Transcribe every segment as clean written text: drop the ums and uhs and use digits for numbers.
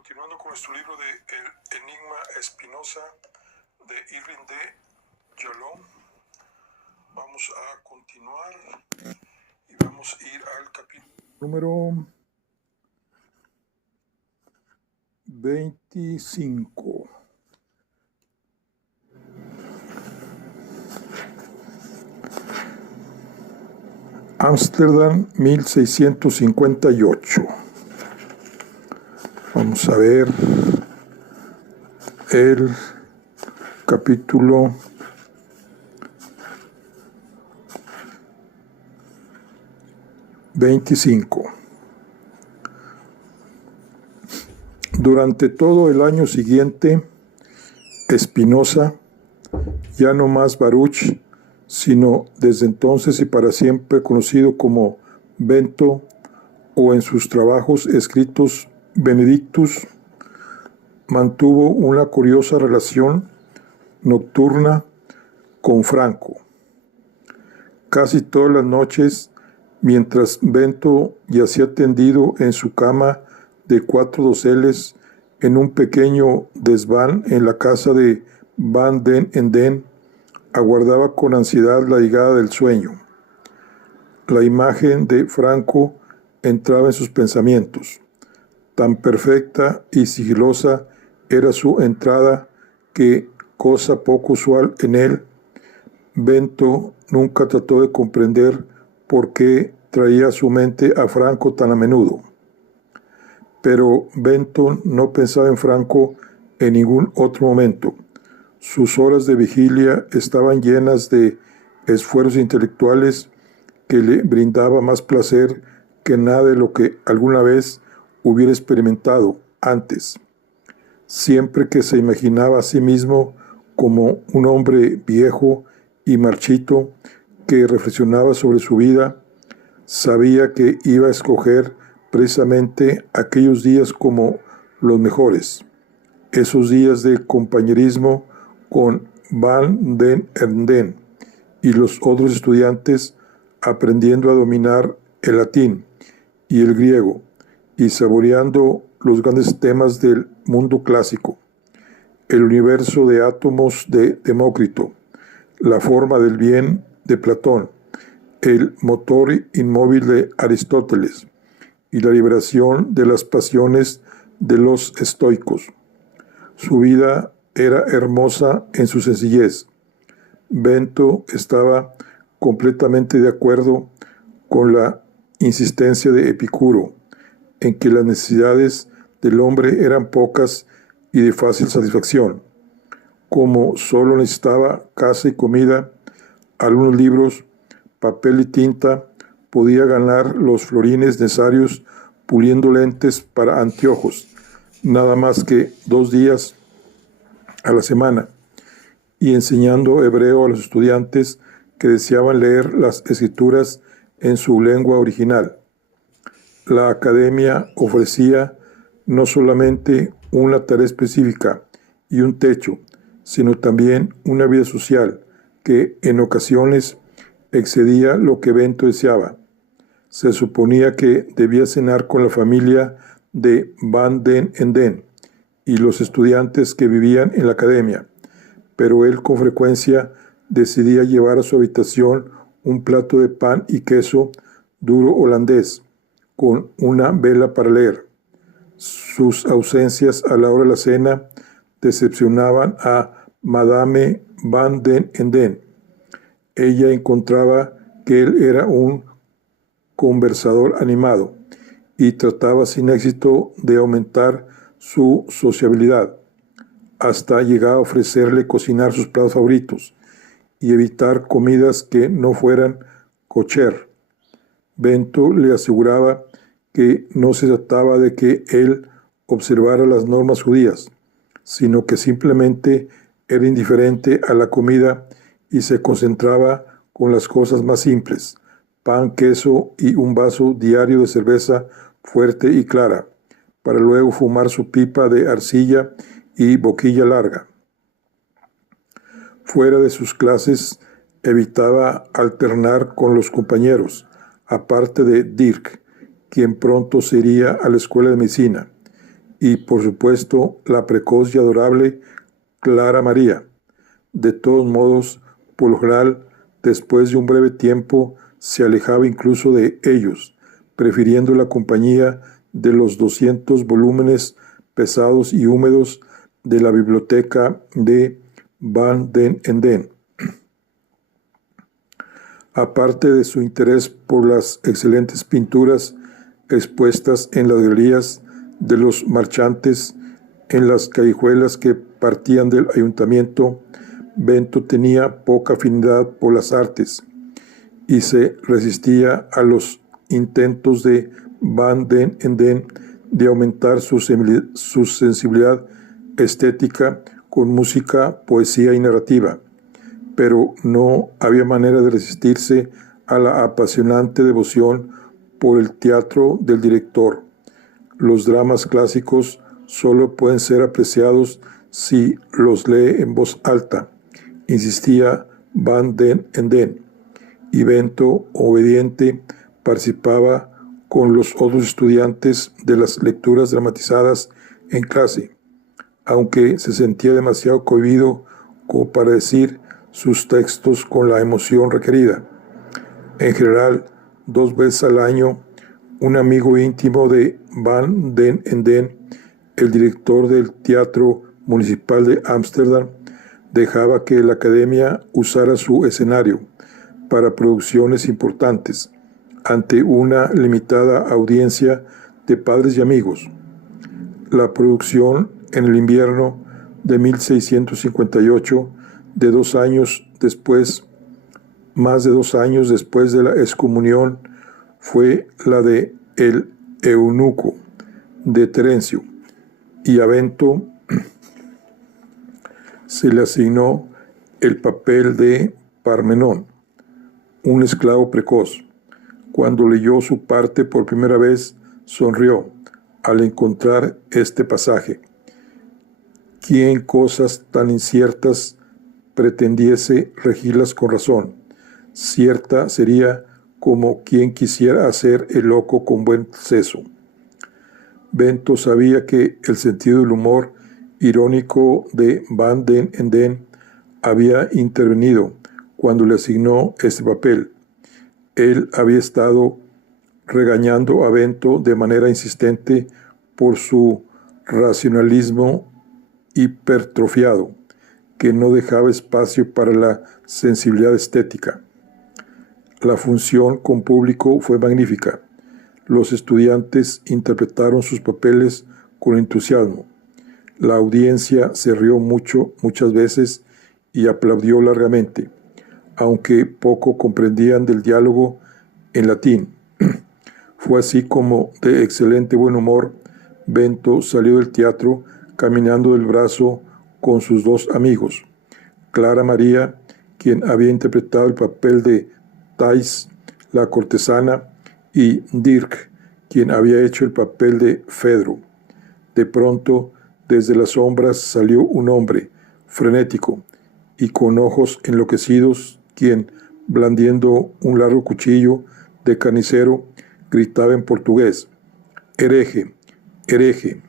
Continuando con nuestro libro de El Enigma Espinosa de Irving D. Yalom, vamos a continuar y vamos a ir al capítulo número 25. Ámsterdam, 1658. Vamos a ver el capítulo 25. Durante todo el año siguiente, Spinoza, ya no más Baruch, sino desde entonces y para siempre conocido como Bento, o en sus trabajos escritos Benedictus, mantuvo una curiosa relación nocturna con Franco. Casi todas las noches, mientras Bento yacía tendido en su cama de 4 doseles en un pequeño desván en la casa de Van den Enden, aguardaba con ansiedad la llegada del sueño. La imagen de Franco entraba en sus pensamientos. Tan perfecta y sigilosa era su entrada que, cosa poco usual en él, Bento nunca trató de comprender por qué traía a su mente a Franco tan a menudo. Pero Bento no pensaba en Franco en ningún otro momento. Sus horas de vigilia estaban llenas de esfuerzos intelectuales que le brindaba más placer que nada de lo que alguna vez hubiera experimentado antes. Siempre que se imaginaba a sí mismo como un hombre viejo y marchito que reflexionaba sobre su vida, sabía que iba a escoger precisamente aquellos días como los mejores, esos días de compañerismo con Van den Enden y los otros estudiantes, aprendiendo a dominar el latín y el griego y saboreando los grandes temas del mundo clásico: el universo de átomos de Demócrito, la forma del bien de Platón, el motor inmóvil de Aristóteles y la liberación de las pasiones de los estoicos. Su vida era hermosa en su sencillez. Bento estaba completamente de acuerdo con la insistencia de Epicuro en que las necesidades del hombre eran pocas y de fácil satisfacción. Como solo necesitaba casa y comida, algunos libros, papel y tinta, podía ganar los florines necesarios puliendo lentes para anteojos, nada más que 2 días a la semana, y enseñando hebreo a los estudiantes que deseaban leer las escrituras en su lengua original. La academia ofrecía no solamente una tarea específica y un techo, sino también una vida social que en ocasiones excedía lo que Bento deseaba. Se suponía que debía cenar con la familia de Van den Enden y los estudiantes que vivían en la academia, pero él con frecuencia decidía llevar a su habitación un plato de pan y queso duro holandés, con una vela para leer. Sus ausencias a la hora de la cena decepcionaban a Madame Van den Enden. Ella encontraba que él era un conversador animado y trataba sin éxito de aumentar su sociabilidad, hasta llegar a ofrecerle cocinar sus platos favoritos y evitar comidas que no fueran kosher. Bento le aseguraba que no se trataba de que él observara las normas judías, sino que simplemente era indiferente a la comida y se concentraba con las cosas más simples: pan, queso y un vaso diario de cerveza fuerte y clara, para luego fumar su pipa de arcilla y boquilla larga. Fuera de sus clases, evitaba alternar con los compañeros, aparte de Dirk, quien pronto se iría a la escuela de medicina, y, por supuesto, la precoz y adorable Clara María. De todos modos, por lo general, después de un breve tiempo, se alejaba incluso de ellos, prefiriendo la compañía de los 200 volúmenes pesados y húmedos de la biblioteca de Van den Enden. Aparte de su interés por las excelentes pinturas expuestas en las galerías de los marchantes en las callejuelas que partían del ayuntamiento, Bento tenía poca afinidad por las artes y se resistía a los intentos de Van den Enden de aumentar su sensibilidad estética con música, poesía y narrativa, pero no había manera de resistirse a la apasionante devoción por el teatro del director. Los dramas clásicos solo pueden ser apreciados si los lee en voz alta, insistía Van den Enden, y Bento, obediente, participaba con los otros estudiantes de las lecturas dramatizadas en clase, aunque se sentía demasiado cohibido como para decir sus textos con la emoción requerida. En general, 2 veces al año, un amigo íntimo de Van den Enden, el director del Teatro Municipal de Ámsterdam, dejaba que la academia usara su escenario para producciones importantes, ante una limitada audiencia de padres y amigos. La producción en el invierno de 1658, más de 2 años después de la excomunión, fue la de El Eunuco de Terencio, y a Bento se le asignó el papel de Parmenón, un esclavo precoz. Cuando leyó su parte por primera vez, sonrió al encontrar este pasaje: ¿quién cosas tan inciertas pretendiese regirlas con razón? Cierta sería como quien quisiera hacer el loco con buen seso. Bento sabía que el sentido del humor irónico de Van den Enden había intervenido cuando le asignó este papel. Él había estado regañando a Bento de manera insistente por su racionalismo hipertrofiado, que no dejaba espacio para la sensibilidad estética. La función con público fue magnífica. Los estudiantes interpretaron sus papeles con entusiasmo. La audiencia se rió muchas veces y aplaudió largamente, aunque poco comprendían del diálogo en latín. Fue así como, de excelente buen humor, Bento salió del teatro caminando del brazo con sus 2 amigos, Clara María, quien había interpretado el papel de Thais, la cortesana, y Dirk, quien había hecho el papel de Fedro. De pronto, desde las sombras salió un hombre, frenético y con ojos enloquecidos, quien, blandiendo un largo cuchillo de carnicero, gritaba en portugués: «Hereje, hereje,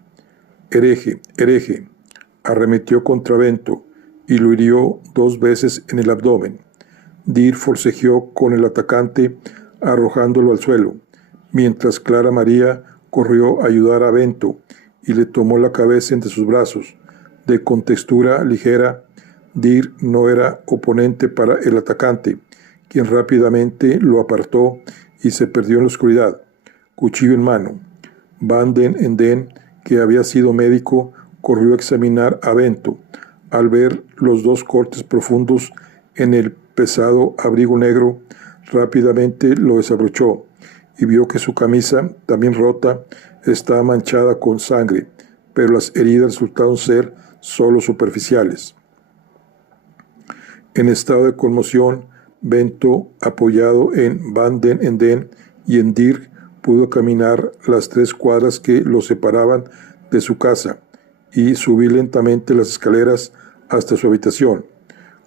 hereje, hereje». Arremetió contra Bento y lo hirió 2 veces en el abdomen. Dirk forcejeó con el atacante, arrojándolo al suelo, mientras Clara María corrió a ayudar a Bento y le tomó la cabeza entre sus brazos. De contextura ligera, Dirk no era oponente para el atacante, quien rápidamente lo apartó y se perdió en la oscuridad, cuchillo en mano. Van den Enden, que había sido médico, corrió a examinar a Bento. Al ver los 2 cortes profundos en el pesado abrigo negro, rápidamente lo desabrochó y vio que su camisa, también rota, estaba manchada con sangre, pero las heridas resultaron ser solo superficiales. En estado de conmoción, Bento, apoyado en Van den Enden y en Dirk, pudo caminar las 3 cuadras que lo separaban de su casa y subir lentamente las escaleras hasta su habitación.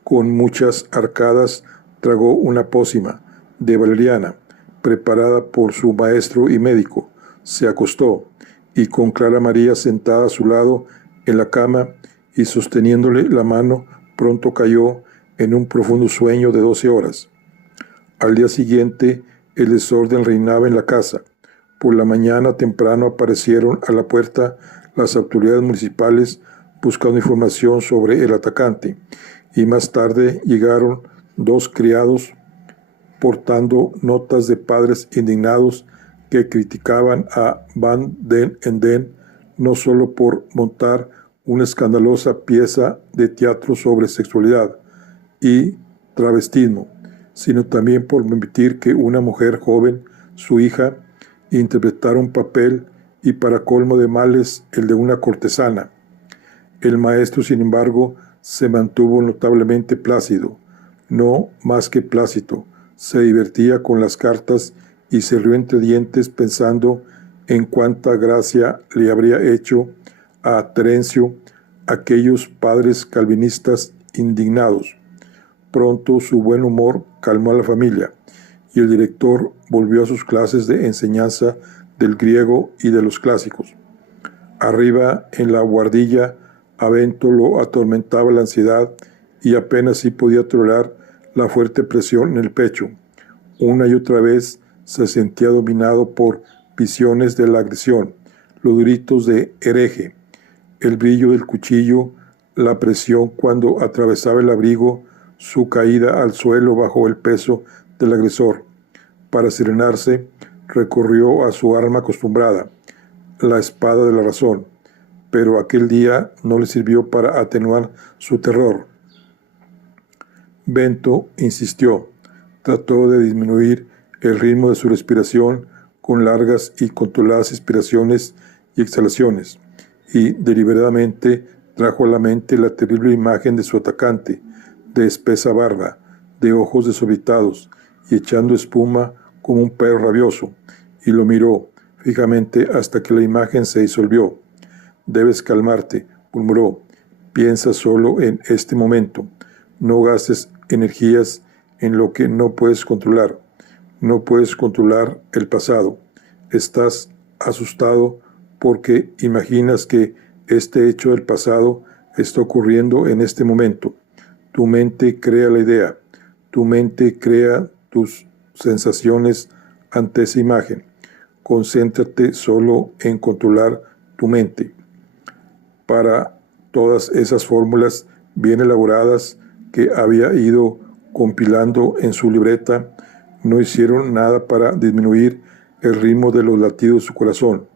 Con muchas arcadas tragó una pócima de valeriana preparada por su maestro y médico. Se acostó y con Clara María sentada a su lado en la cama y sosteniéndole la mano, pronto cayó en un profundo sueño de 12 horas. Al día siguiente, el desorden reinaba en la casa. Por la mañana temprano aparecieron a la puerta las autoridades municipales buscando información sobre el atacante, y más tarde llegaron 2 criados portando notas de padres indignados que criticaban a Van den Enden no solo por montar una escandalosa pieza de teatro sobre sexualidad y travestismo, sino también por permitir que una mujer joven, su hija, interpretara un papel y para colmo de males el de una cortesana. El maestro, sin embargo, se mantuvo notablemente plácido, no más que plácido, se divertía con las cartas y se rió entre dientes pensando en cuánta gracia le habría hecho a Terencio aquellos padres calvinistas indignados. Pronto su buen humor calmó a la familia y el director volvió a sus clases de enseñanza del griego y de los clásicos. Arriba en la guardilla, a Bento lo atormentaba la ansiedad y apenas sí podía tolerar la fuerte presión en el pecho. Una y otra vez se sentía dominado por visiones de la agresión, los gritos de hereje, el brillo del cuchillo, la presión cuando atravesaba el abrigo, su caída al suelo bajo el peso del agresor. Para serenarse, recurrió a su arma acostumbrada, la espada de la razón, pero aquel día no le sirvió para atenuar su terror. Bento insistió, trató de disminuir el ritmo de su respiración con largas y controladas inspiraciones y exhalaciones, y deliberadamente trajo a la mente la terrible imagen de su atacante, de espesa barba, de ojos desorbitados y echando espuma como un perro rabioso, y lo miró fijamente hasta que la imagen se disolvió. «Debes calmarte», murmuró. «Piensa solo en este momento. No gastes energías en lo que no puedes controlar. No puedes controlar el pasado. Estás asustado porque imaginas que este hecho del pasado está ocurriendo en este momento. Tu mente crea la idea. Tu mente crea tus sensaciones ante esa imagen. Concéntrate solo en controlar tu mente». Para todas esas fórmulas bien elaboradas que había ido compilando en su libreta, no hicieron nada para disminuir el ritmo de los latidos de su corazón.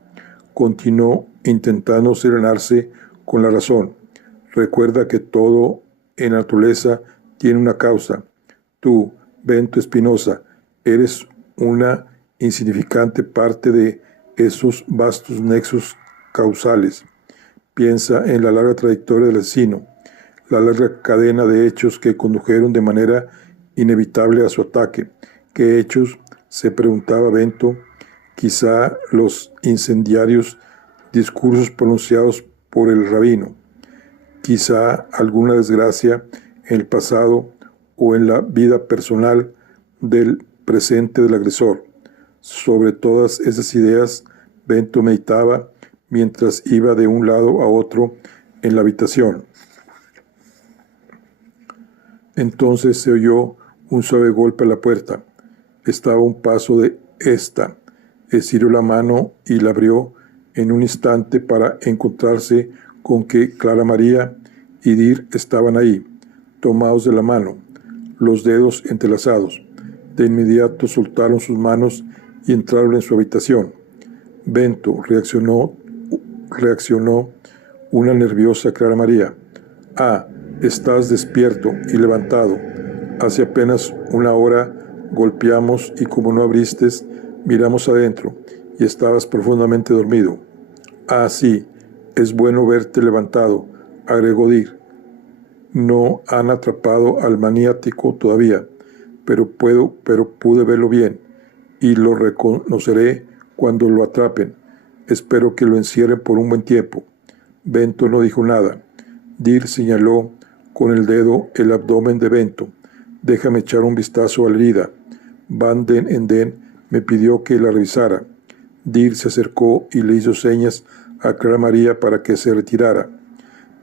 Continuó intentando serenarse con la razón. Recuerda que todo en la naturaleza tiene una causa. Tú, Bento Espinosa, eres una insignificante parte de esos vastos nexos causales. Piensa en la larga trayectoria del asesino, la larga cadena de hechos que condujeron de manera inevitable a su ataque. ¿Qué hechos?, se preguntaba Bento. Quizá los incendiarios discursos pronunciados por el rabino, quizá alguna desgracia en el pasado o en la vida personal del presente del agresor. Sobre todas esas ideas, Bento meditaba mientras iba de un lado a otro en la habitación. Entonces se oyó un suave golpe a la puerta. Estaba a un paso de esta. Estiró la mano y la abrió en un instante para encontrarse con que Clara María y Dir estaban ahí, tomados de la mano, los dedos entrelazados. De inmediato soltaron sus manos y entraron en su habitación. Bento reaccionó una nerviosa Clara María. «Ah, estás despierto y levantado. Hace apenas una hora golpeamos y como no abriste, miramos adentro y estabas profundamente dormido». «Ah, sí, es bueno verte levantado», agregó Dir. «No han atrapado al maniático todavía, pero pude verlo bien y lo reconoceré cuando lo atrapen. Espero que lo encierren por un buen tiempo». Bento no dijo nada. Dir señaló con el dedo el abdomen de Bento. «Déjame echar un vistazo a la herida. Van den Enden me pidió que la revisara». Dir se acercó y le hizo señas a Clara María para que se retirara,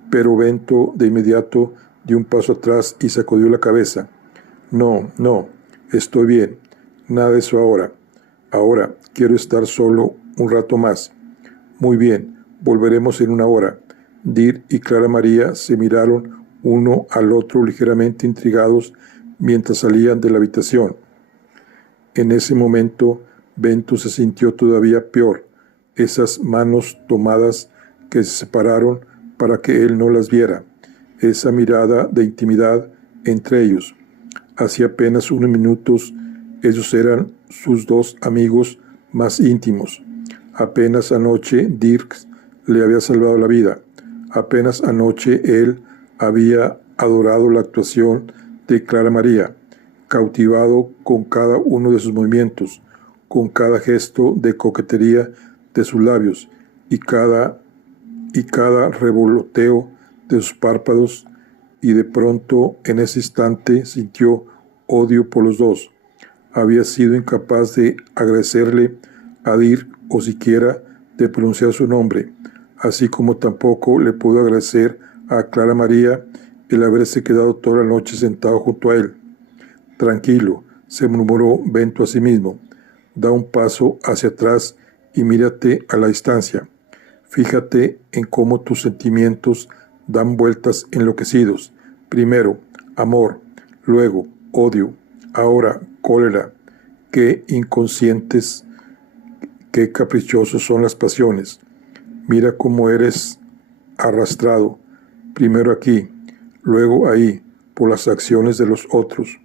pero Bento de inmediato dio un paso atrás y sacudió la cabeza. No, no, estoy bien, nada de eso ahora. Ahora quiero estar solo un rato más. Muy bien, volveremos en una hora. Dir y Clara María se miraron uno al otro ligeramente intrigados mientras salían de la habitación. En ese momento, Bento se sintió todavía peor. Esas manos tomadas que se separaron para que él no las viera. Esa mirada de intimidad entre ellos. Hacía apenas unos minutos, ellos eran sus dos amigos más íntimos. Apenas anoche Dirk le había salvado la vida. Apenas anoche él había adorado la actuación de Clara María, cautivado con cada uno de sus movimientos, con cada gesto de coquetería de sus labios y cada revoloteo de sus párpados, y de pronto en ese instante sintió odio por los dos. Había sido incapaz de agradecerle a Dirk o siquiera de pronunciar su nombre, así como tampoco le pudo agradecer a Clara María el haberse quedado toda la noche sentado junto a él. Tranquilo, se murmuró Bento a sí mismo. Da un paso hacia atrás y mírate a la distancia. Fíjate en cómo tus sentimientos dan vueltas enloquecidos. Primero, amor, luego, odio, ahora, cólera. Qué inconscientes, qué caprichosos son las pasiones. Mira cómo eres arrastrado, primero aquí, luego ahí, por las acciones de los otros.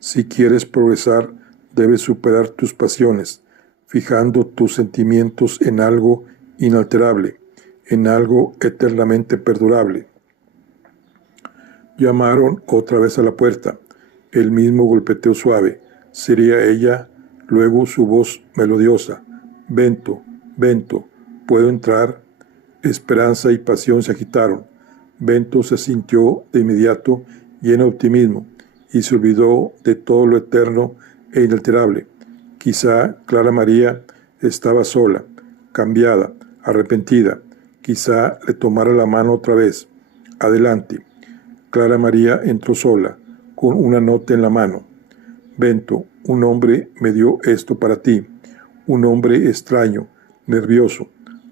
Si quieres progresar, debes superar tus pasiones, fijando tus sentimientos en algo inalterable, en algo eternamente perdurable. Llamaron otra vez a la puerta. El mismo golpeteo suave. Sería ella, luego su voz melodiosa. Bento, Bento, ¿puedo entrar? Esperanza y pasión se agitaron. Bento se sintió de inmediato lleno de optimismo y se olvidó de todo lo eterno e inalterable. Quizá Clara María estaba sola, cambiada, arrepentida. Quizá le tomara la mano otra vez. Adelante. Clara María entró sola, con una nota en la mano. Bento, un hombre me dio esto para ti. Un hombre extraño, nervioso,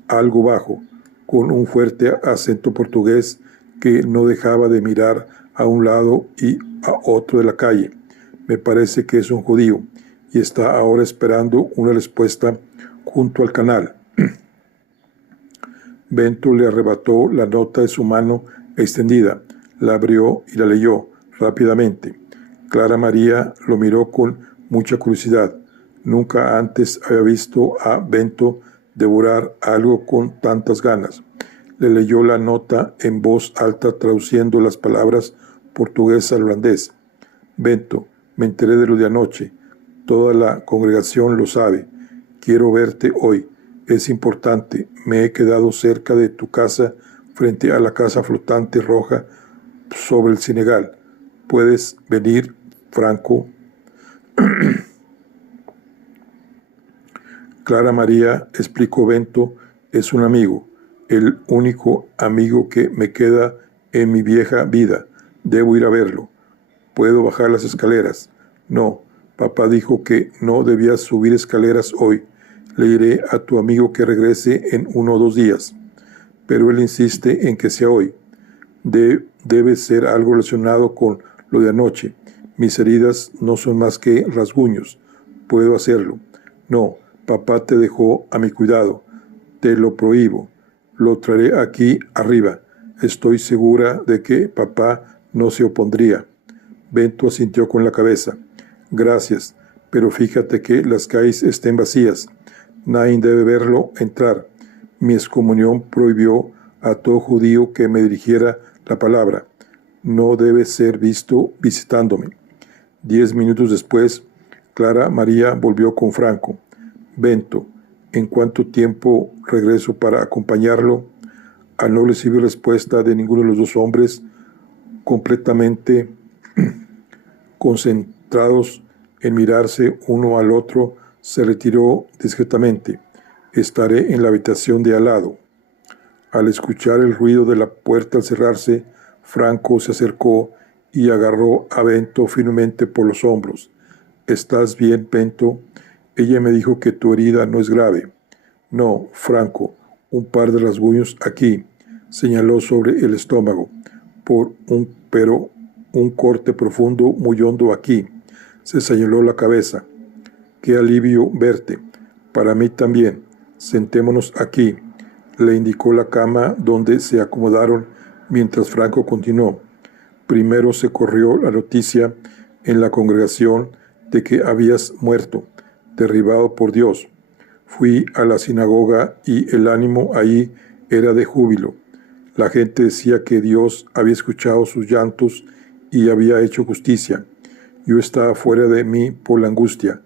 algo bajo, con un fuerte acento portugués que no dejaba de mirar a un lado y a otro de la calle. Me parece que es un judío y está ahora esperando una respuesta junto al canal. Bento le arrebató la nota de su mano extendida, la abrió y la leyó rápidamente. Clara María lo miró con mucha curiosidad. Nunca antes había visto a Bento devorar algo con tantas ganas. Le leyó la nota en voz alta traduciendo las palabras portugués al holandés. Bento, me enteré de lo de anoche. Toda la congregación lo sabe. Quiero verte hoy. Es importante. Me he quedado cerca de tu casa, frente a la casa flotante roja sobre el Senegal. ¿Puedes venir, Franco? Clara María, explicó Bento, es un amigo, el único amigo que me queda en mi vieja vida. Debo ir a verlo. ¿Puedo bajar las escaleras? No, papá dijo que no debías subir escaleras hoy. Le diré a tu amigo que regrese en 1 o 2 días. Pero él insiste en que sea hoy. Debe ser algo relacionado con lo de anoche. Mis heridas no son más que rasguños. Puedo hacerlo. No, papá te dejó a mi cuidado. Te lo prohíbo. Lo traeré aquí arriba. Estoy segura de que papá no se opondría. Bento asintió con la cabeza. Gracias, pero fíjate que las calles estén vacías. Nadie debe verlo entrar. Mi excomunión prohibió a todo judío que me dirigiera la palabra. No debe ser visto visitándome. 10 minutos después, Clara María volvió con Franco. Bento, ¿en cuánto tiempo regreso para acompañarlo? Al no recibir respuesta de ninguno de los dos hombres, completamente concentrados en mirarse uno al otro, se retiró discretamente. Estaré en la habitación de al lado. Al escuchar el ruido de la puerta al cerrarse, Franco se acercó y agarró a Bento firmemente por los hombros. ¿Estás bien, Bento? Ella me dijo que tu herida no es grave. No, Franco, un par de rasguños aquí, señaló sobre el estómago, pero un corte profundo muy hondo aquí. Se señaló la cabeza. Qué alivio verte. Para mí también. Sentémonos aquí. Le indicó la cama donde se acomodaron mientras Franco continuó. Primero se corrió la noticia en la congregación de que habías muerto, derribado por Dios. Fui a la sinagoga y el ánimo ahí era de júbilo. La gente decía que Dios había escuchado sus llantos y había hecho justicia. Yo estaba fuera de mí por la angustia,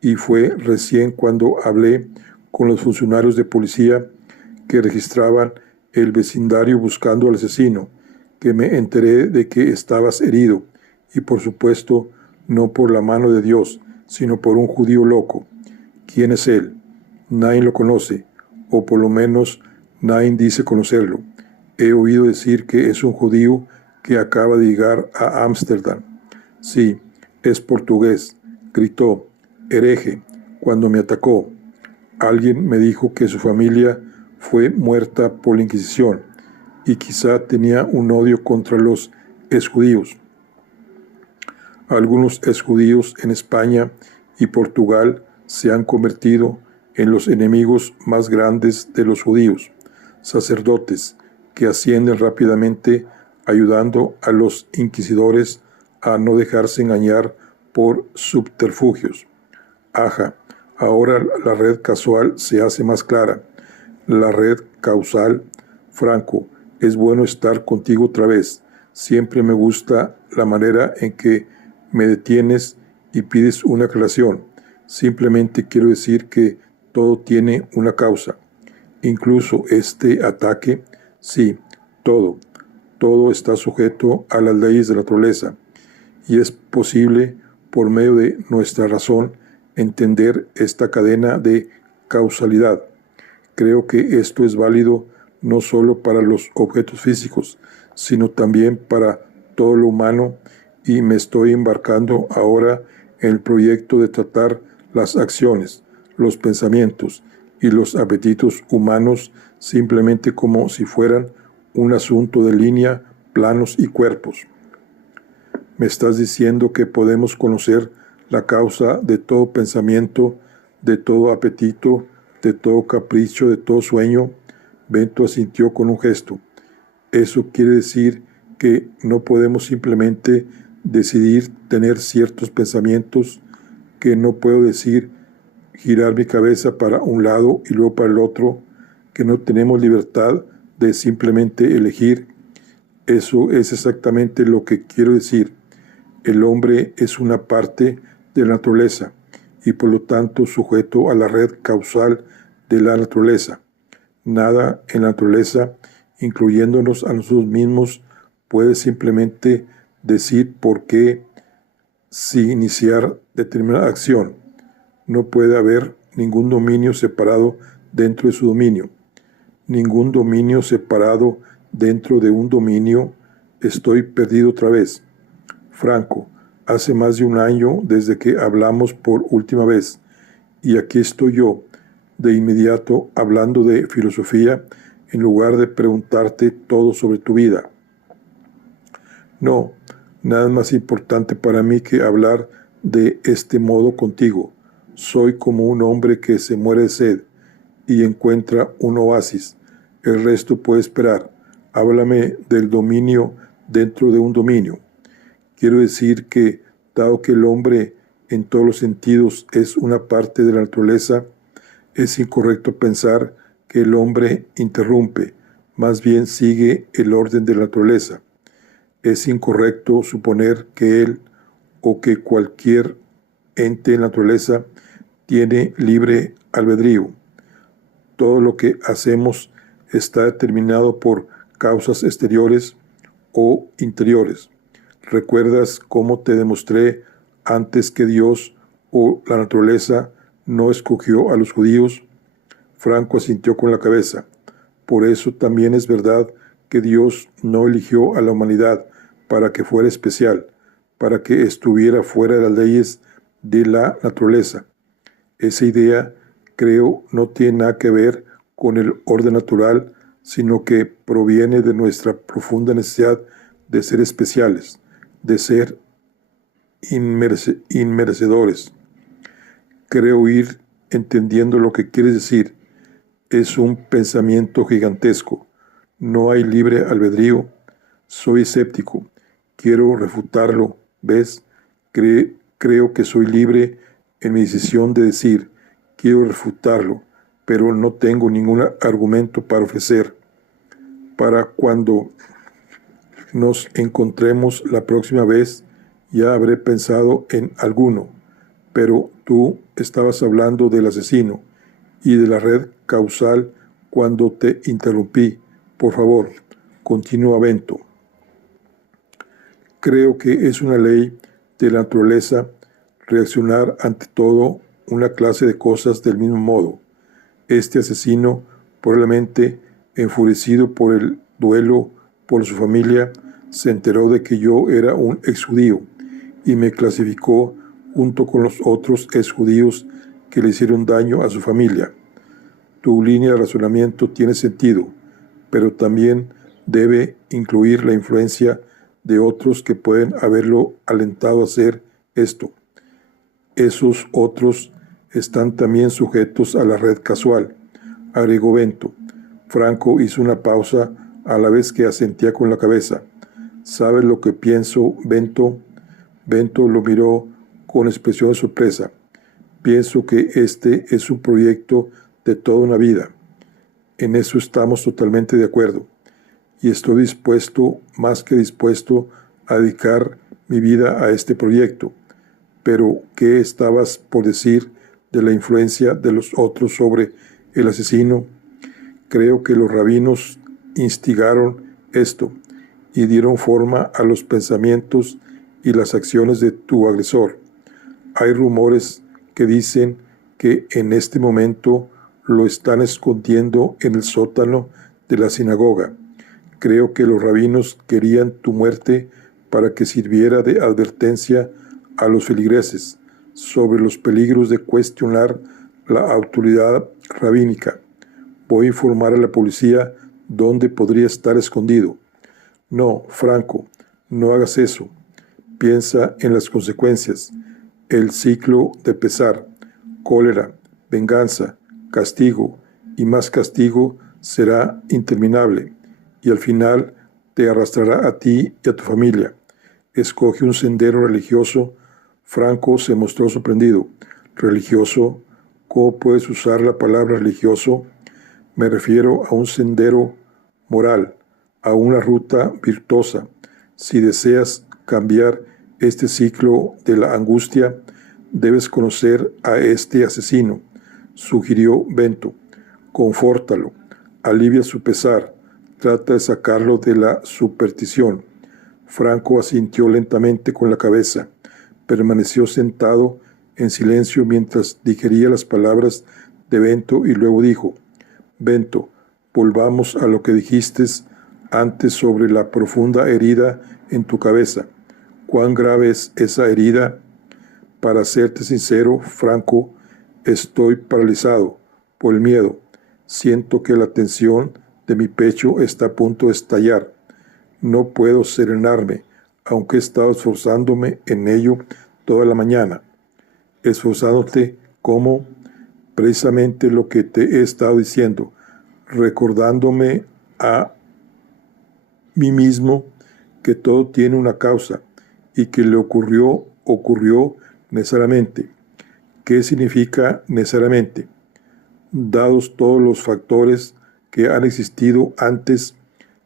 y fue recién cuando hablé con los funcionarios de policía que registraban el vecindario buscando al asesino, que me enteré de que estabas herido, y por supuesto no por la mano de Dios, sino por un judío loco. ¿Quién es él? Nadie lo conoce, o por lo menos nadie dice conocerlo. He oído decir que es un judío que acaba de llegar a Ámsterdam. Sí, es portugués, gritó, hereje, cuando me atacó. Alguien me dijo que su familia fue muerta por la Inquisición y quizá tenía un odio contra los exjudíos. Algunos exjudíos en España y Portugal se han convertido en los enemigos más grandes de los judíos, sacerdotes que ascienden rápidamente ayudando a los inquisidores a no dejarse engañar por subterfugios. Aja, ahora la red causal se hace más clara. La red causal, Franco, es bueno estar contigo otra vez. Siempre me gusta la manera en que me detienes y pides una aclaración. Simplemente quiero decir que todo tiene una causa. Incluso este ataque, sí, todo está sujeto a las leyes de la naturaleza. Y es posible, por medio de nuestra razón, entender esta cadena de causalidad. Creo que esto es válido no solo para los objetos físicos, sino también para todo lo humano, y me estoy embarcando ahora en el proyecto de tratar las acciones, los pensamientos y los apetitos humanos simplemente como si fueran un asunto de línea, planos y cuerpos. Me estás diciendo que podemos conocer la causa de todo pensamiento, de todo apetito, de todo capricho, de todo sueño. Bento asintió con un gesto. Eso quiere decir que no podemos simplemente decidir tener ciertos pensamientos, que no puedo decir girar mi cabeza para un lado y luego para el otro, que no tenemos libertad de simplemente elegir. Eso es exactamente lo que quiero decir. El hombre es una parte de la naturaleza y por lo tanto sujeto a la red causal de la naturaleza. Nada en la naturaleza, incluyéndonos a nosotros mismos, puede simplemente decir por qué si iniciar determinada acción. No puede haber ningún dominio separado dentro de su dominio. Ningún dominio separado dentro de un dominio. Estoy perdido otra vez. Franco, hace más de un año desde que hablamos por última vez, y aquí estoy yo, de inmediato hablando de filosofía en lugar de preguntarte todo sobre tu vida. No, nada más importante para mí que hablar de este modo contigo. Soy como un hombre que se muere de sed y encuentra un oasis. El resto puede esperar. Háblame del dominio dentro de un dominio. Quiero decir que, dado que el hombre en todos los sentidos es una parte de la naturaleza, es incorrecto pensar que el hombre interrumpe, más bien sigue el orden de la naturaleza. Es incorrecto suponer que él o que cualquier ente en la naturaleza tiene libre albedrío. Todo lo que hacemos está determinado por causas exteriores o interiores. ¿Recuerdas cómo te demostré antes que Dios o la naturaleza no escogió a los judíos? Franco asintió con la cabeza. Por eso también es verdad que Dios no eligió a la humanidad para que fuera especial, para que estuviera fuera de las leyes de la naturaleza. Esa idea, creo, no tiene nada que ver con el orden natural, sino que proviene de nuestra profunda necesidad de ser especiales, de ser inmerecedores. Creo ir entendiendo lo que quieres decir. Es un pensamiento gigantesco. No hay libre albedrío. Soy escéptico. Quiero refutarlo. ¿Ves? Creo que soy libre en mi decisión de decir. Quiero refutarlo, pero no tengo ningún argumento para ofrecer. Para cuando nos encontremos la próxima vez, ya habré pensado en alguno. Pero tú estabas hablando del asesino y de la red causal cuando te interrumpí. Por favor, continúa, Bento. Creo que es una ley de la naturaleza reaccionar ante todo una clase de cosas del mismo modo. Este asesino, probablemente enfurecido por el duelo por su familia, se enteró de que yo era un exjudío y me clasificó junto con los otros exjudíos que le hicieron daño a su familia. Tu línea de razonamiento tiene sentido, pero también debe incluir la influencia de otros que pueden haberlo alentado a hacer esto. Esos otros están también sujetos a la red casual, agregó Bento. Franco hizo una pausa a la vez que asentía con la cabeza. ¿Sabes lo que pienso, Bento? Bento lo miró con expresión de sorpresa. Pienso que este es un proyecto de toda una vida. En eso estamos totalmente de acuerdo. Y estoy dispuesto, más que dispuesto, a dedicar mi vida a este proyecto. Pero, ¿qué estabas por decir de la influencia de los otros sobre el asesino? Creo que los rabinos instigaron esto y dieron forma a los pensamientos y las acciones de tu agresor. Hay rumores que dicen que en este momento lo están escondiendo en el sótano de la sinagoga. Creo que los rabinos querían tu muerte para que sirviera de advertencia a los feligreses sobre los peligros de cuestionar la autoridad rabínica. Voy a informar a la policía dónde podría estar escondido. No, Franco, no hagas eso. Piensa en las consecuencias. El ciclo de pesar, cólera, venganza, castigo y más castigo será interminable y al final te arrastrará a ti y a tu familia. Escoge un sendero religioso. Franco se mostró sorprendido. ¿Religioso? ¿Cómo puedes usar la palabra religioso? Me refiero a un sendero moral, a una ruta virtuosa. Si deseas cambiar este ciclo de la angustia, debes conocer a este asesino, sugirió Bento. Confórtalo, alivia su pesar, trata de sacarlo de la superstición. Franco asintió lentamente con la cabeza. Permaneció sentado en silencio mientras digería las palabras de Bento y luego dijo: Bento, volvamos a lo que dijiste antes sobre la profunda herida en tu cabeza. ¿Cuán grave es esa herida? Para serte sincero, Franco, estoy paralizado por el miedo. Siento que la tensión de mi pecho está a punto de estallar. No puedo serenarme, aunque he estado esforzándome en ello toda la mañana. Esforzándote como precisamente lo que te he estado diciendo, recordándome a mí mismo que todo tiene una causa y que le ocurrió necesariamente. ¿Qué significa necesariamente? Dados todos los factores que han existido antes,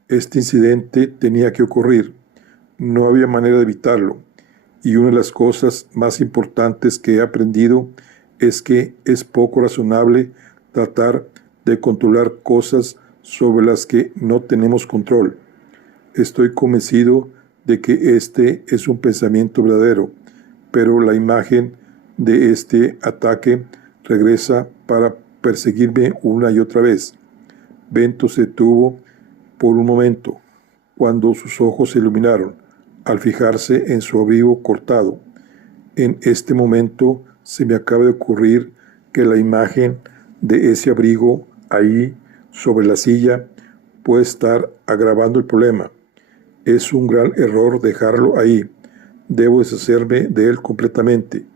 este incidente tenía que ocurrir. No había manera de evitarlo. Y una de las cosas más importantes que he aprendido es que es poco razonable tratar de controlar cosas sobre las que no tenemos control. Estoy convencido de que este es un pensamiento verdadero, pero la imagen de este ataque regresa para perseguirme una y otra vez. Bento se detuvo por un momento, cuando sus ojos se iluminaron, al fijarse en su abrigo cortado. En este momento se me acaba de ocurrir que la imagen de ese abrigo ahí, sobre la silla, puede estar agravando el problema. Es un gran error dejarlo ahí. Debo deshacerme de él completamente.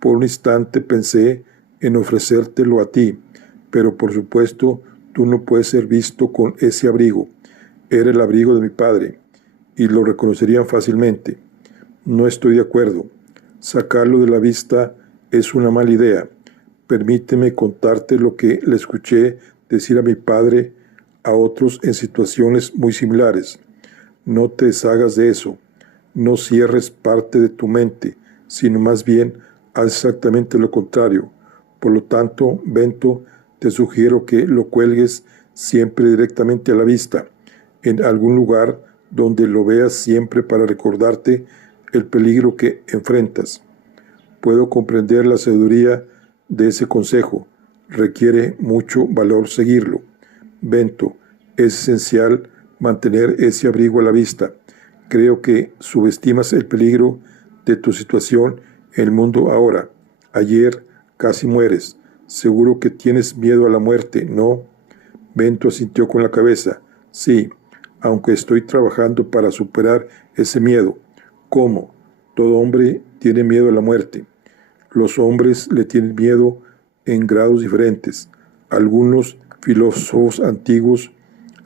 Por un instante pensé en ofrecértelo a ti, pero por supuesto tú no puedes ser visto con ese abrigo. Era el abrigo de mi padre, y lo reconocerían fácilmente. No estoy de acuerdo. Sacarlo de la vista es una mala idea. Permíteme contarte lo que le escuché decir a mi padre a otros en situaciones muy similares. No te deshagas de eso. No cierres parte de tu mente, sino más bien haz exactamente lo contrario. Por lo tanto, Bento, te sugiero que lo cuelgues siempre directamente a la vista, en algún lugar donde lo veas siempre para recordarte el peligro que enfrentas. Puedo comprender la sabiduría de ese consejo. Requiere mucho valor seguirlo. Bento, es esencial mantener ese abrigo a la vista. Creo que subestimas el peligro de tu situación en el mundo ahora. Ayer casi mueres. Seguro que tienes miedo a la muerte, ¿no? Bento asintió con la cabeza. Sí, aunque estoy trabajando para superar ese miedo. ¿Cómo? Todo hombre tiene miedo a la muerte. Los hombres le tienen miedo en grados diferentes. Algunos filósofos antiguos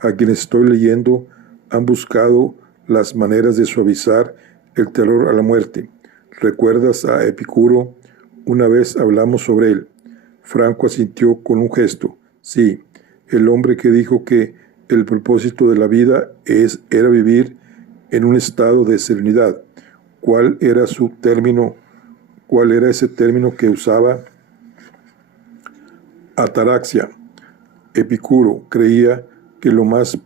a quienes estoy leyendo han buscado las maneras de suavizar el terror a la muerte. ¿Recuerdas a Epicuro? Una vez hablamos sobre él. Franco asintió con un gesto. Sí, el hombre que dijo que el propósito de la vida era vivir en un estado de serenidad. ¿Cuál era su término? ¿Cuál era ese término que usaba? Ataraxia. Epicuro creía que lo que más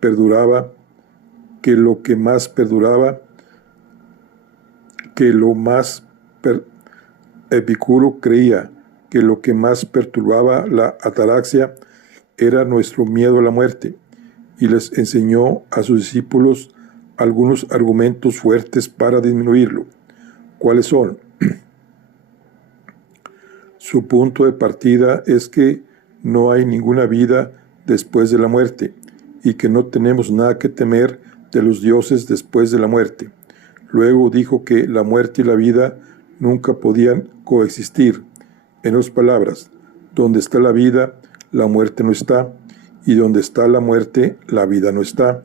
perduraba, Epicuro creía que lo que más perturbaba la ataraxia era nuestro miedo a la muerte, y les enseñó a sus discípulos algunos argumentos fuertes para disminuirlo. ¿Cuáles son? Su punto de partida es que no hay ninguna vida después de la muerte, y que no tenemos nada que temer de los dioses después de la muerte. Luego dijo que la muerte y la vida nunca podían coexistir. En otras palabras, donde está la vida, la muerte no está, y donde está la muerte, la vida no está.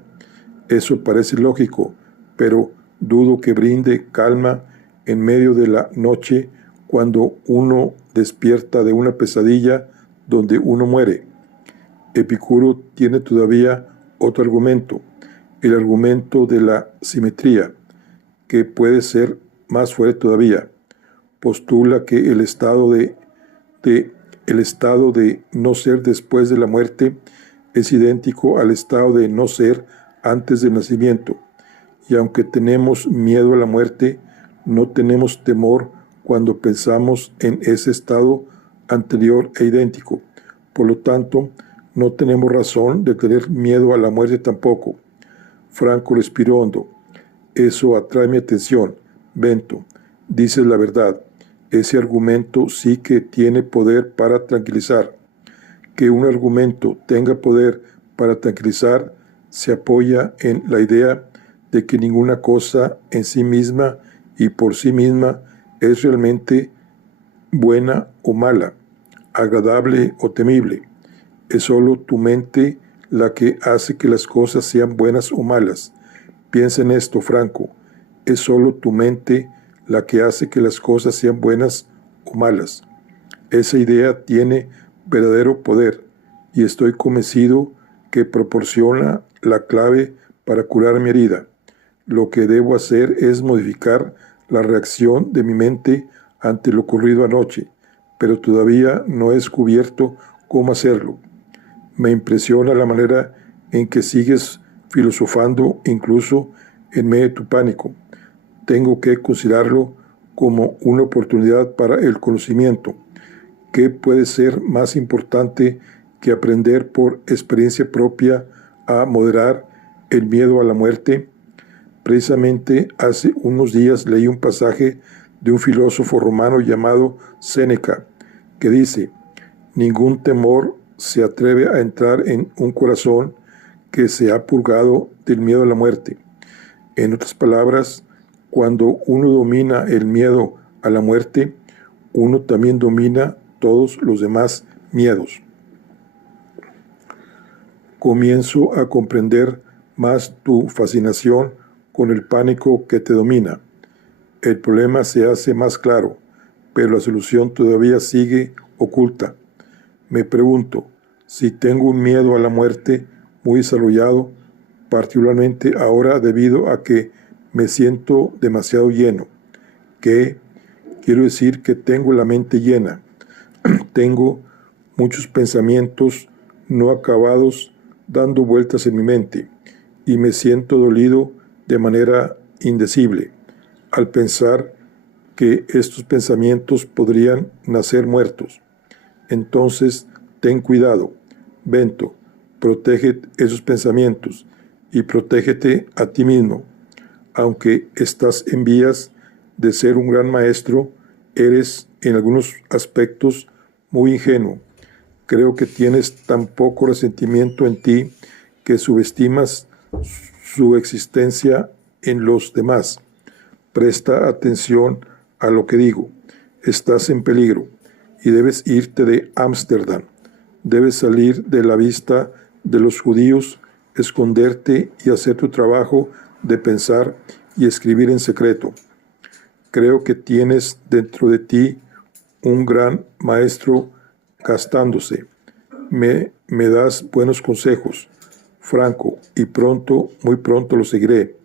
Eso parece lógico, pero dudo que brinde calma en medio de la noche cuando uno despierta de una pesadilla donde uno muere. Epicuro tiene todavía otro argumento, el argumento de la simetría, que puede ser más fuerte todavía. Postula que el estado de no ser después de la muerte es idéntico al estado de no ser antes del nacimiento. Y aunque tenemos miedo a la muerte, no tenemos temor cuando pensamos en ese estado anterior e idéntico. Por lo tanto, no tenemos razón de tener miedo a la muerte tampoco. Franco respiró hondo. Eso atrae mi atención. Bento, dices la verdad. Ese argumento sí que tiene poder para tranquilizar. Que un argumento tenga poder para tranquilizar se apoya en la idea de que ninguna cosa en sí misma y por sí misma es realmente buena o mala, agradable o temible. Es solo tu mente la que hace que las cosas sean buenas o malas. Piensa en esto, Franco. Es solo tu mente la que hace que las cosas sean buenas o malas. Esa idea tiene verdadero poder y estoy convencido que proporciona la clave para curar mi herida. Lo que debo hacer es modificar la reacción de mi mente ante lo ocurrido anoche, pero todavía no he descubierto cómo hacerlo. Me impresiona la manera en que sigues filosofando incluso en medio de tu pánico. Tengo que considerarlo como una oportunidad para el conocimiento. ¿Qué puede ser más importante que aprender por experiencia propia a moderar el miedo a la muerte? Precisamente hace unos días leí un pasaje de un filósofo romano llamado Séneca, que dice: ningún temor se atreve a entrar en un corazón que se ha purgado del miedo a la muerte. En otras palabras, cuando uno domina el miedo a la muerte, uno también domina todos los demás miedos. Comienzo a comprender más tu fascinación con el pánico que te domina. El problema se hace más claro, pero la solución todavía sigue oculta. Me pregunto, si tengo un miedo a la muerte muy desarrollado, particularmente ahora debido a que me siento demasiado lleno. ¿Qué? Quiero decir que tengo la mente llena. Tengo muchos pensamientos no acabados dando vueltas en mi mente y me siento dolido de manera indecible al pensar que estos pensamientos podrían nacer muertos. Entonces, ten cuidado, Bento, protege esos pensamientos y protégete a ti mismo. Aunque estás en vías de ser un gran maestro, eres en algunos aspectos muy ingenuo. Creo que tienes tan poco resentimiento en ti que subestimas su existencia en los demás. Presta atención a lo que digo. Estás en peligro y debes irte de Ámsterdam. Debes salir de la vista de los judíos, esconderte y hacer tu trabajo de pensar y escribir en secreto. Creo que tienes dentro de ti un gran maestro gastándose. Me das buenos consejos, Franco, y muy pronto lo seguiré.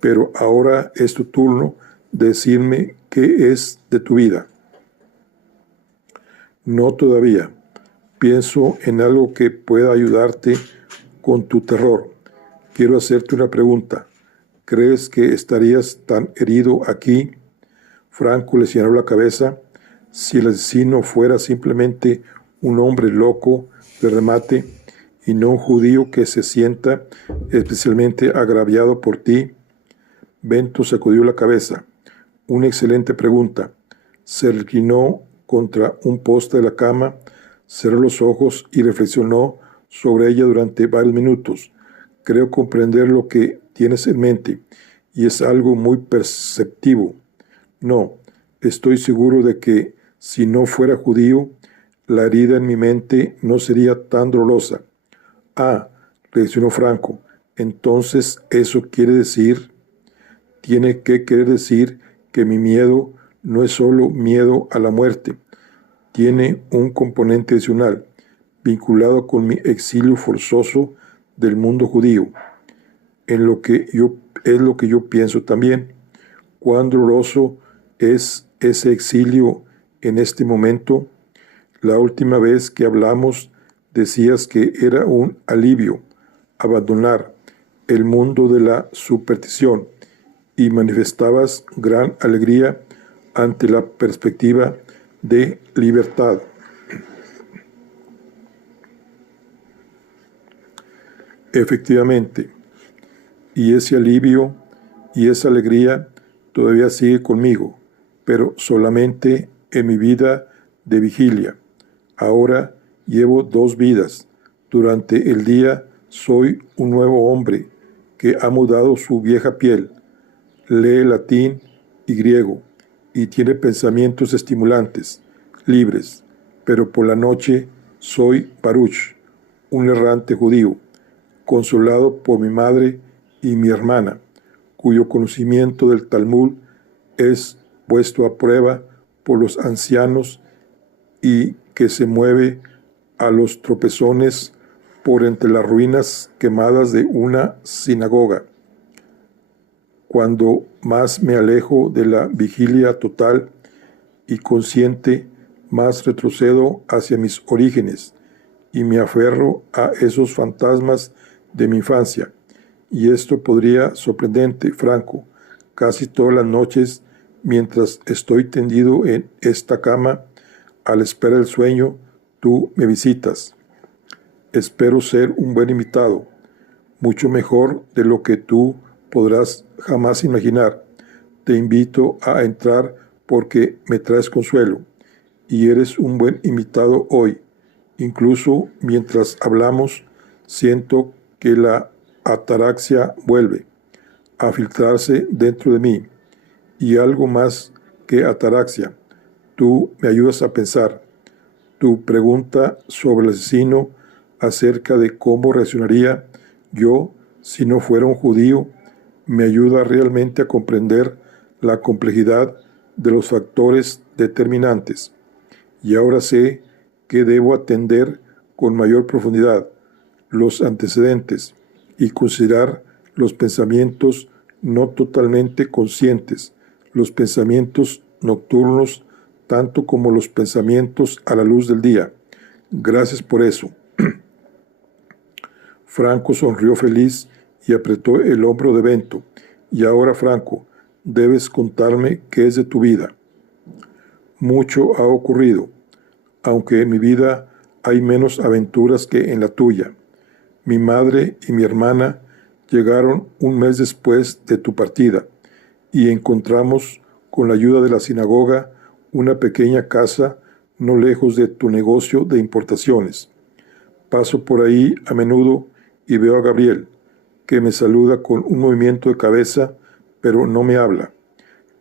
Pero ahora es tu turno de decirme qué es de tu vida. No todavía. Pienso en algo que pueda ayudarte con tu terror. Quiero hacerte una pregunta. ¿Crees que estarías tan herido aquí? Franco le señaló la cabeza. Si el asesino fuera simplemente un hombre loco de remate y no un judío que se sienta especialmente agraviado por ti. Bento sacudió la cabeza. Una excelente pregunta. Se reclinó contra un poste de la cama, cerró los ojos y reflexionó sobre ella durante varios minutos. Creo comprender lo que tienes en mente, y es algo muy perceptivo. No, estoy seguro de que si no fuera judío, la herida en mi mente no sería tan dolorosa. Ah, reaccionó Franco, entonces eso tiene que querer decir que mi miedo no es solo miedo a la muerte, tiene un componente adicional, vinculado con mi exilio forzoso del mundo judío, es lo que yo pienso también. ¿Cuán doloroso es ese exilio en este momento? La última vez que hablamos decías que era un alivio abandonar el mundo de la superstición y manifestabas gran alegría ante la perspectiva de libertad. Efectivamente, y ese alivio y esa alegría todavía sigue conmigo, pero solamente en mi vida de vigilia. Ahora llevo 2 vidas. Durante el día soy un nuevo hombre que ha mudado su vieja piel, lee latín y griego y tiene pensamientos estimulantes, libres, pero por la noche soy Baruch, un errante judío, consolado por mi madre y mi hermana, cuyo conocimiento del Talmud es puesto a prueba por los ancianos y que se mueve a los tropezones por entre las ruinas quemadas de una sinagoga. Cuando más me alejo de la vigilia total y consciente, más retrocedo hacia mis orígenes y me aferro a esos fantasmas de mi infancia. Y esto podría sorprendente, Franco, casi todas las noches mientras estoy tendido en esta cama, a la espera del sueño, tú me visitas. Espero ser un buen invitado, mucho mejor de lo que tú podrás jamás imaginar. Te invito a entrar porque me traes consuelo, y eres un buen invitado hoy. Incluso mientras hablamos, siento que la ataraxia vuelve a filtrarse dentro de mí. Y algo más que ataraxia, tú me ayudas a pensar. Tu pregunta sobre el asesino acerca de cómo reaccionaría yo si no fuera un judío me ayuda realmente a comprender la complejidad de los factores determinantes. Y ahora sé que debo atender con mayor profundidad los antecedentes y considerar los pensamientos no totalmente conscientes, los pensamientos nocturnos, tanto como los pensamientos a la luz del día. Gracias por eso. Franco sonrió feliz y apretó el hombro de Bento. Y ahora, Franco, debes contarme qué es de tu vida. Mucho ha ocurrido, aunque en mi vida hay menos aventuras que en la tuya. Mi madre y mi hermana llegaron un mes después de tu partida y encontramos, con la ayuda de la sinagoga, una pequeña casa no lejos de tu negocio de importaciones. Paso por ahí a menudo y veo a Gabriel, que me saluda con un movimiento de cabeza, pero no me habla.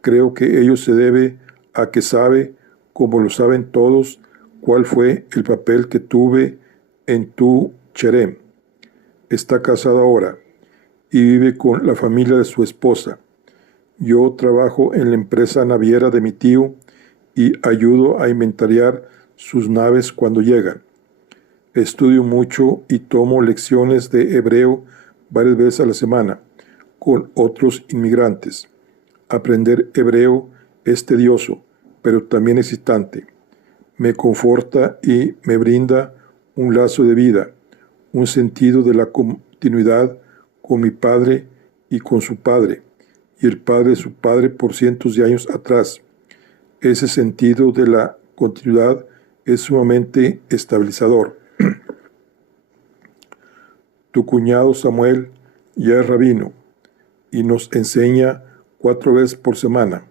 Creo que ello se debe a que sabe, como lo saben todos, cuál fue el papel que tuve en tu cherem. Está casado ahora y vive con la familia de su esposa. Yo trabajo en la empresa naviera de mi tío y ayudo a inventariar sus naves cuando llegan. Estudio mucho y tomo lecciones de hebreo varias veces a la semana con otros inmigrantes. Aprender hebreo es tedioso, pero también excitante. Me conforta y me brinda un lazo de vida, un sentido de la continuidad con mi padre y con su padre, y el padre de su padre por cientos de años atrás. Ese sentido de la continuidad es sumamente estabilizador. Tu cuñado Samuel ya es rabino y nos enseña 4 veces por semana.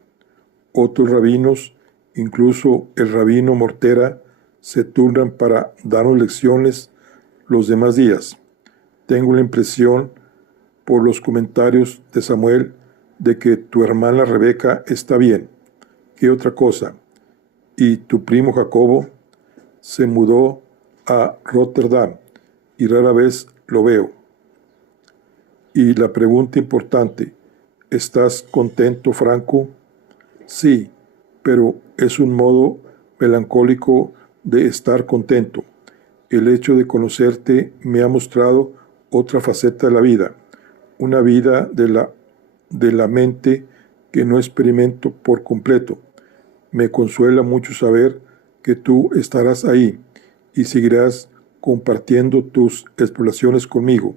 Otros rabinos, incluso el rabino Mortera, se turnan para darnos lecciones los demás días. Tengo la impresión, por los comentarios de Samuel, de que tu hermana Rebeca está bien. ¿Qué otra cosa? Y tu primo Jacobo se mudó a Rotterdam y rara vez lo veo. Y la pregunta importante, ¿estás contento, Franco? Sí, pero es un modo melancólico de estar contento. El hecho de conocerte me ha mostrado otra faceta de la vida, una vida de la mente que no experimento por completo. Me consuela mucho saber que tú estarás ahí y seguirás compartiendo tus exploraciones conmigo.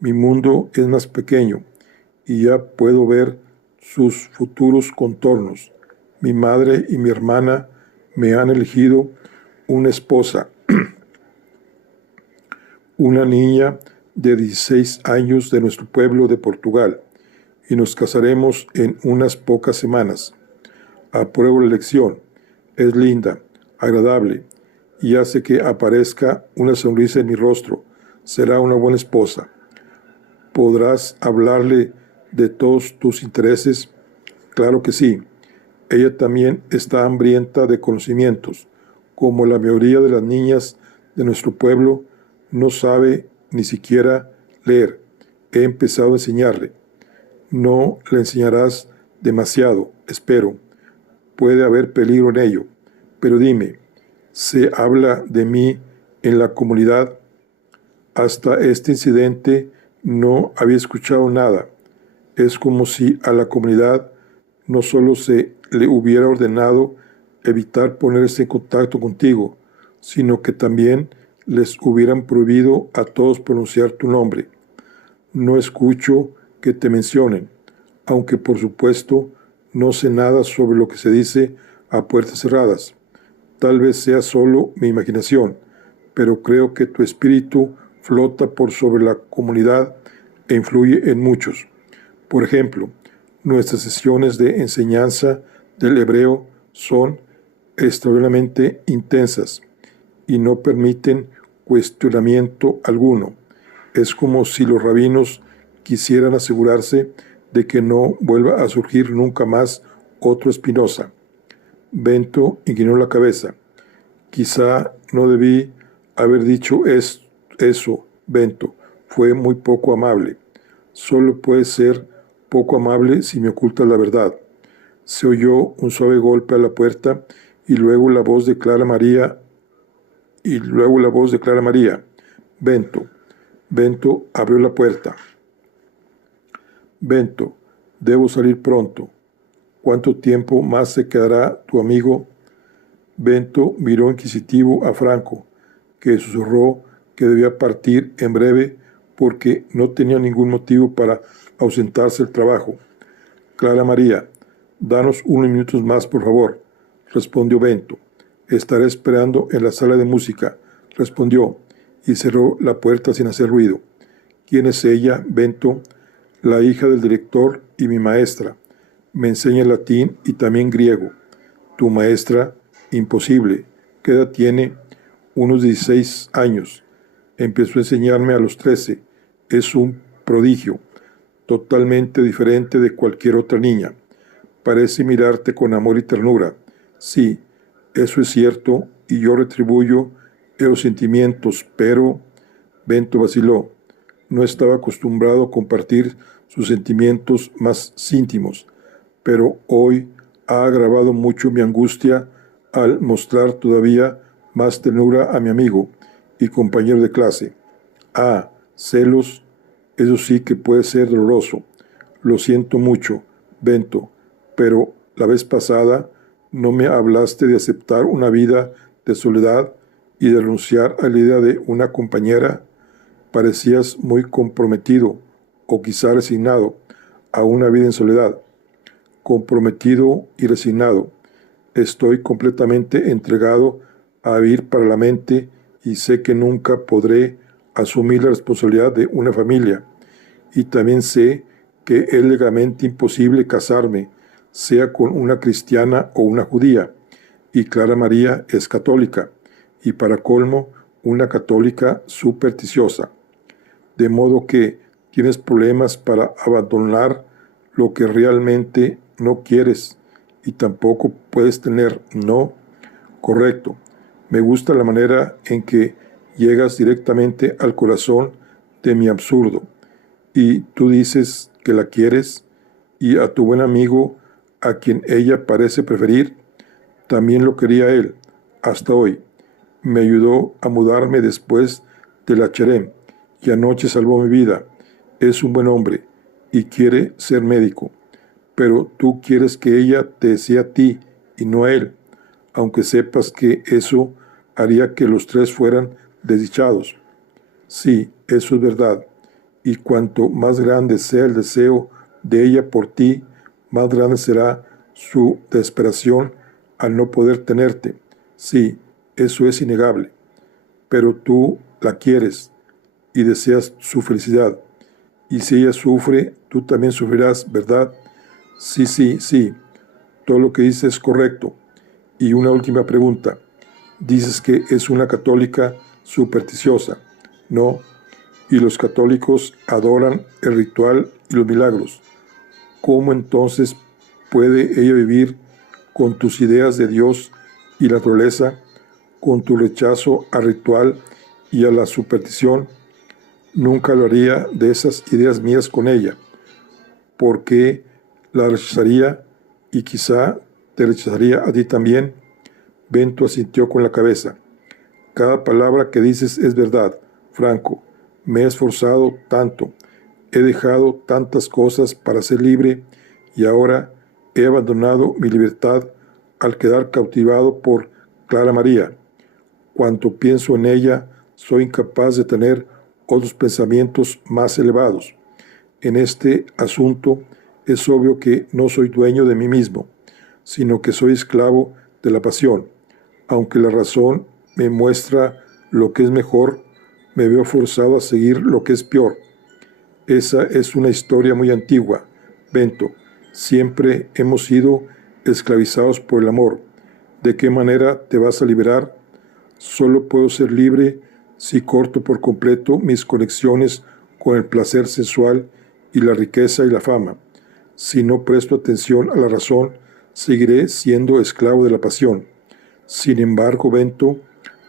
Mi mundo es más pequeño y ya puedo ver sus futuros contornos. Mi madre y mi hermana me han elegido una esposa, una niña de 16 años de nuestro pueblo de Portugal, y nos casaremos en unas pocas semanas. Apruebo la elección. Es linda, agradable, y hace que aparezca una sonrisa en mi rostro. Será una buena esposa. ¿Podrás hablarle de todos tus intereses? Claro que sí. Ella también está hambrienta de conocimientos. Como la mayoría de las niñas de nuestro pueblo, no sabe ni siquiera leer. He empezado a enseñarle. No le enseñarás demasiado, espero. Puede haber peligro en ello. Pero dime, ¿se habla de mí en la comunidad? Hasta este incidente no había escuchado nada. Es como si a la comunidad no solo se le hubiera ordenado evitar ponerse en contacto contigo, sino que también les hubieran prohibido a todos pronunciar tu nombre. No escucho que te mencionen, aunque por supuesto no sé nada sobre lo que se dice a puertas cerradas. Tal vez sea solo mi imaginación, pero creo que tu espíritu flota por sobre la comunidad e influye en muchos. Por ejemplo, nuestras sesiones de enseñanza del hebreo son extraordinariamente intensas y no permiten cuestionamiento alguno. Es como si los rabinos quisieran asegurarse de que no vuelva a surgir nunca más otro Spinoza. Bento inclinó la cabeza. Quizá no debí haber dicho eso, Bento. Fue muy poco amable. Solo puedes ser poco amable si me ocultas la verdad. Se oyó un suave golpe a la puerta y luego la voz de Clara María. Bento. Bento abrió la puerta. Bento, debo salir pronto. ¿Cuánto tiempo más se quedará tu amigo? Bento miró inquisitivo a Franco, que susurró que debía partir en breve porque no tenía ningún motivo para ausentarse del trabajo. Clara María, danos unos minutos más, por favor, respondió Bento. Estaré esperando en la sala de música, respondió, y cerró la puerta sin hacer ruido. ¿Quién es ella, Bento? La hija del director y mi maestra. Me enseña latín y también griego. Tu maestra, imposible. ¿Qué edad tiene? Unos 16 años. Empezó a enseñarme a los 13. Es un prodigio, totalmente diferente de cualquier otra niña. Parece mirarte con amor y ternura. Sí, eso es cierto, y yo retribuyo esos sentimientos, pero... Bento vaciló. No estaba acostumbrado a compartir sus sentimientos más íntimos, pero hoy ha agravado mucho mi angustia al mostrar todavía más ternura a mi amigo y compañero de clase. Ah, celos, eso sí que puede ser doloroso. Lo siento mucho, Bento, pero la vez pasada no me hablaste de aceptar una vida de soledad y de renunciar a la idea de una compañera. Parecías muy comprometido, o quizá resignado, a una vida en soledad. Comprometido y resignado. Estoy completamente entregado a vivir para la mente y sé que nunca podré asumir la responsabilidad de una familia. Y también sé que es legalmente imposible casarme, sea con una cristiana o una judía. Y Clara María es católica, y para colmo, una católica supersticiosa. De modo que tienes problemas para abandonar lo que realmente no quieres y tampoco puedes tener, ¿no? Correcto. Me gusta la manera en que llegas directamente al corazón de mi absurdo. Y tú dices que la quieres y a tu buen amigo, a quien ella parece preferir, también lo quería él, hasta hoy. Me ayudó a mudarme después de la Cherem y anoche salvó mi vida. Es un buen hombre y quiere ser médico. Pero tú quieres que ella te desee a ti y no a él, aunque sepas que eso haría que los tres fueran desdichados. Sí, eso es verdad. Y cuanto más grande sea el deseo de ella por ti, más grande será su desesperación al no poder tenerte. Sí, eso es innegable. Pero tú la quieres y deseas su felicidad. Y si ella sufre, tú también sufrirás, ¿verdad? Sí. Todo lo que dices es correcto. Y una última pregunta. Dices que es una católica supersticiosa, ¿no? Y los católicos adoran el ritual y los milagros. ¿Cómo entonces puede ella vivir con tus ideas de Dios y la naturaleza, con tu rechazo al ritual y a la superstición? Nunca lo haría de esas ideas mías con ella, porque la rechazaría y quizá te rechazaría a ti también. Bento asintió con la cabeza. Cada palabra que dices es verdad, Franco. Me he esforzado tanto, he dejado tantas cosas para ser libre y ahora he abandonado mi libertad al quedar cautivado por Clara María. Cuanto pienso en ella, soy incapaz de tener otros pensamientos más elevados. En este asunto es obvio que no soy dueño de mí mismo, sino que soy esclavo de la pasión. Aunque la razón me muestra lo que es mejor, me veo forzado a seguir lo que es peor. Esa es una historia muy antigua, Bento. Siempre hemos sido esclavizados por el amor. ¿De qué manera te vas a liberar? Solo puedo ser libre si corto por completo mis conexiones con el placer sensual y la riqueza y la fama. Si no presto atención a la razón, seguiré siendo esclavo de la pasión. Sin embargo, Bento,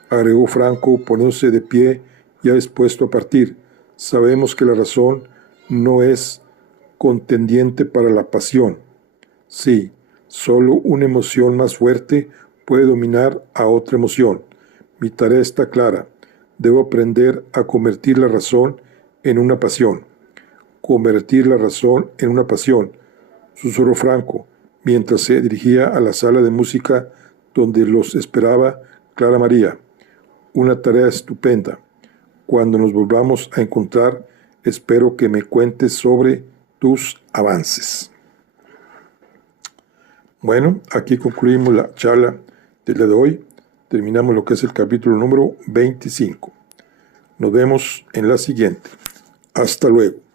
agregó Franco, poniéndose de pie, ya dispuesto a partir, sabemos que la razón no es contendiente para la pasión. Sí, solo una emoción más fuerte puede dominar a otra emoción. Mi tarea está clara. Debo aprender a convertir la razón en una pasión. Convertir la razón en una pasión, susurró Franco, mientras se dirigía a la sala de música donde los esperaba Clara María. Una tarea estupenda. Cuando nos volvamos a encontrar, espero que me cuentes sobre tus avances. Bueno, aquí concluimos la charla del día de hoy. Terminamos lo que es el capítulo número 25. Nos vemos en la siguiente. Hasta luego.